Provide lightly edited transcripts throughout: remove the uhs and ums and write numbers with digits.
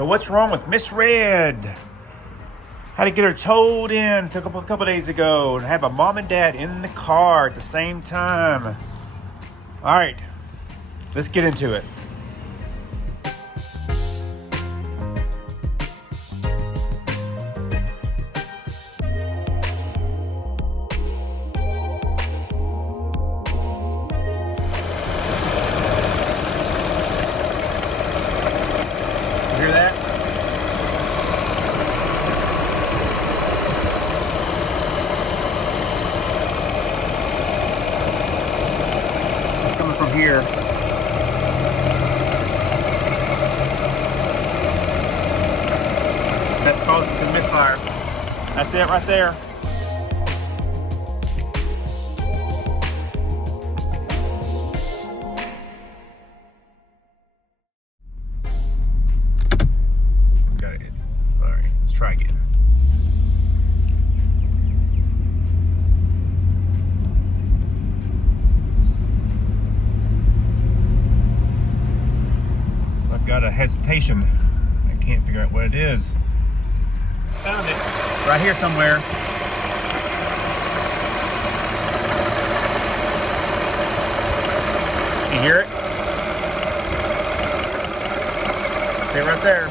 So what's wrong with Miss Red? Had to get her towed in a couple days ago and have a mom and dad in the car at the same time. All right, let's get into it. You hear that? It's coming from here. That's causing the misfire. That's it right there. Got it. All right, let's try again. So I've got a hesitation. I can't figure out what it is. Found it right here somewhere. You hear it? See it right there.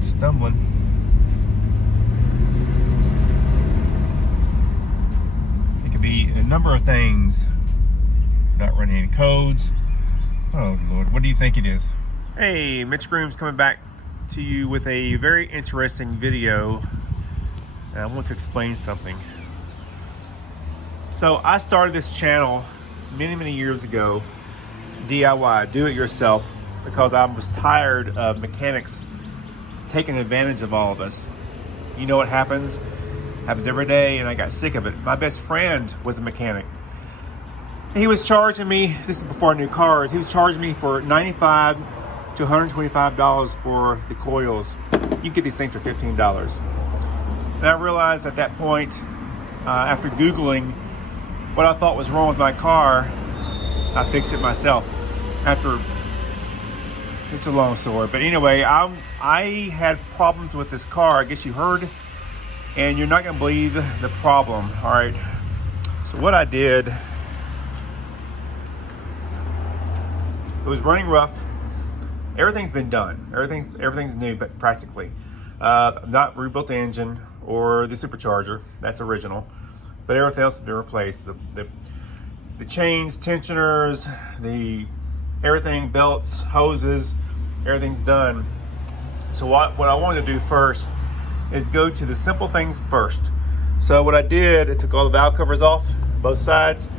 Stumbling. It could be a number of things. Not running any codes. Oh Lord, what do you think it is? Hey, Mitch Grooms coming back to you with a very interesting video. And I want to explain something. So I started this channel many years ago, DIY, do it yourself, because I was tired of mechanics taking advantage of all of us. You know what happens every day, and I got sick of it. My best friend was a mechanic. He was charging me, this is before I knew cars, he was charging me for $95 to $125 for the coils. You can get these things for $15. And I realized at that point, after Googling what I thought was wrong with my car, I fixed it myself. It's a long story, but anyway, I had problems with this car. I guess you heard, and you're not gonna believe the problem. All right, so what I did, it was running rough. Everything's been done. Everything's new, but practically. Not rebuilt the engine or the supercharger. That's original, but everything else has been replaced. The chains, tensioners, everything, belts, hoses, everything's done. So what I wanted to do first is go to the simple things first. So what I did, I took all the valve covers off, both sides,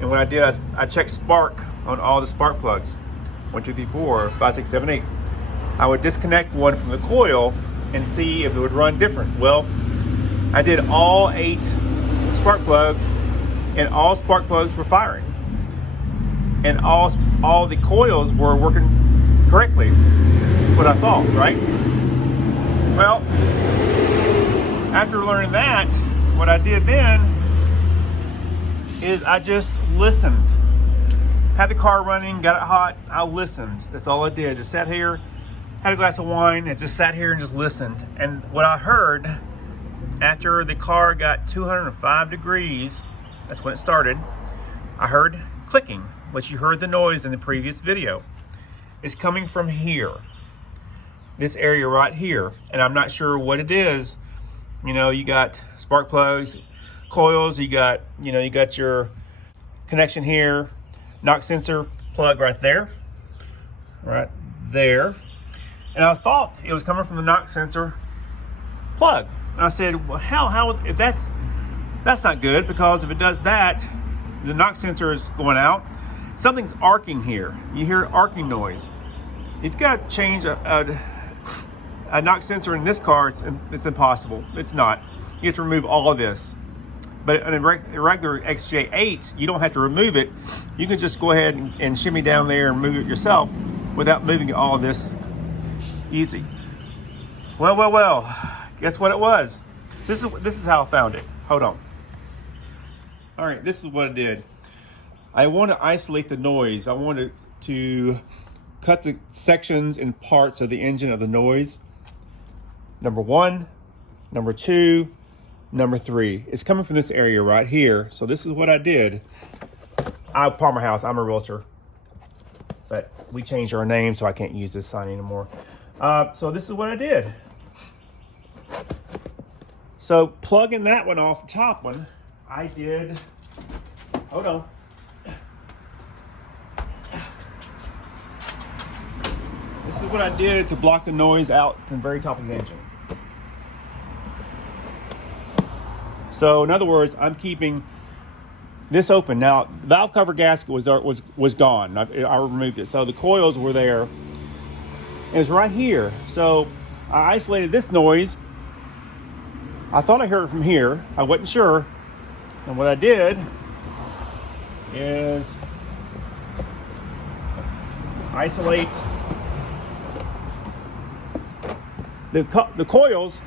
and what I did, I checked spark on all the spark plugs. 1, 2, 3, 4, 5, 6, 7, 8. I would disconnect one from the coil and see if it would run different. Well, I did all 8 spark plugs, and all spark plugs were firing. And all the coils were working correctly, what I thought, right? Well, after learning that, what I did then is I just listened. Had the car running, got it hot, I listened. That's all I did. Just sat here, had a glass of wine, and just sat here and just listened. And what I heard after the car got 205 degrees, that's when it started, I heard clicking, which you heard the noise in the previous video. It's coming from here, this area right here, and I'm not sure what it is. You know, you got spark plugs, coils, you got your connection here, knock sensor plug right there, and I thought it was coming from the knock sensor plug. And I said, well, how if that's not good, because if it does that, the knock sensor is going out. Something's arcing here. You hear arcing noise. If you've got to change a knock sensor in this car, it's impossible. It's not. You have to remove all of this. But in a regular XJ8, you don't have to remove it. You can just go ahead and shimmy down there and move it yourself without moving all of this. Easy. Well. Guess what it was? This is how I found it. Hold on. All right, this is what I did. I want to isolate the noise. I wanted to cut the sections and parts of the engine of the noise. Number 1, number 2, number 3. It's coming from this area right here. So this is what I did. I Palmer House. I'm a realtor, but we changed our name, so I can't use this sign anymore. So this is what I did. So plugging that one off the top one, I did. Hold on. This is what I did to block the noise out to the very top of the engine. So in other words, I'm keeping this open. Now, the valve cover gasket was gone. I removed it. So the coils were there. It was right here. So I isolated this noise. I thought I heard it from here. I wasn't sure. And what I did is isolate the coils,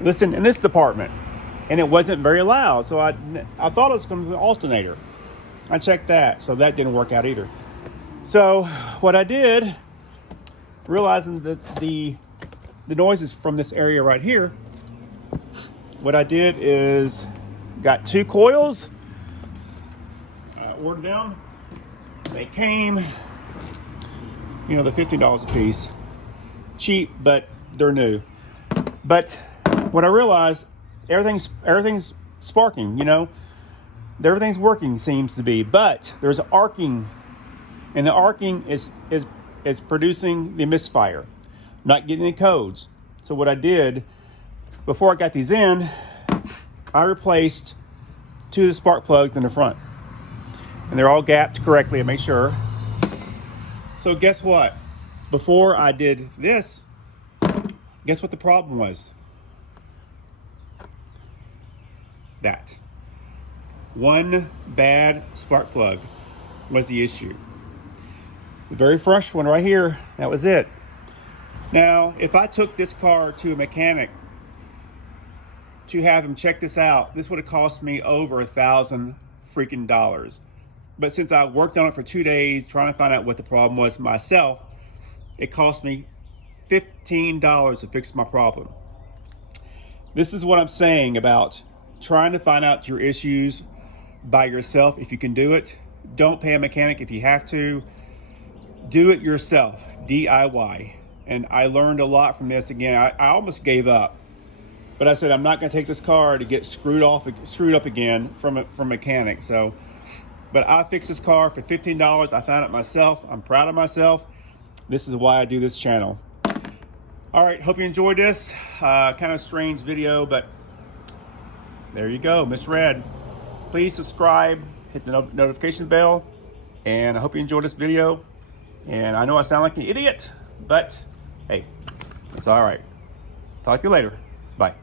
listen, in this department. And it wasn't very loud. So I thought it was from the alternator. I checked that. So that didn't work out either. So what I did, realizing that the noise is from this area right here, what I did is got 2 coils, ordered them. They came, you know, they're $15 a piece. Cheap, but they're new. But what I realized, everything's sparking, you know. Everything's working, seems to be, but there's arcing, and the arcing is producing the misfire. Not getting any codes. So what I did, before I got these in, I replaced 2 of the spark plugs in the front. And they're all gapped correctly, I made sure. So guess what? Before I did this, guess what the problem was? That. One bad spark plug was the issue. The very first one right here, that was it. Now, if I took this car to a mechanic to have him check this out, this would have cost me over $1,000 freaking dollars. But since I worked on it for 2 days trying to find out what the problem was myself, it cost me $15 to fix my problem. This is what I'm saying about trying to find out your issues by yourself. If you can do it, don't pay a mechanic. If you have to, do it yourself, DIY. And I learned a lot from this. Again, I almost gave up, but I said, I'm not going to take this car to get screwed up again from a mechanic. So, but I fixed this car for $15. I found it myself. I'm proud of myself. This is why I do this channel. All right, hope you enjoyed this. Kind of strange video, but there you go, misread. Please subscribe, hit the notification bell, and I hope you enjoyed this video. And I know I sound like an idiot, but hey, it's all right. Talk to you later. Bye.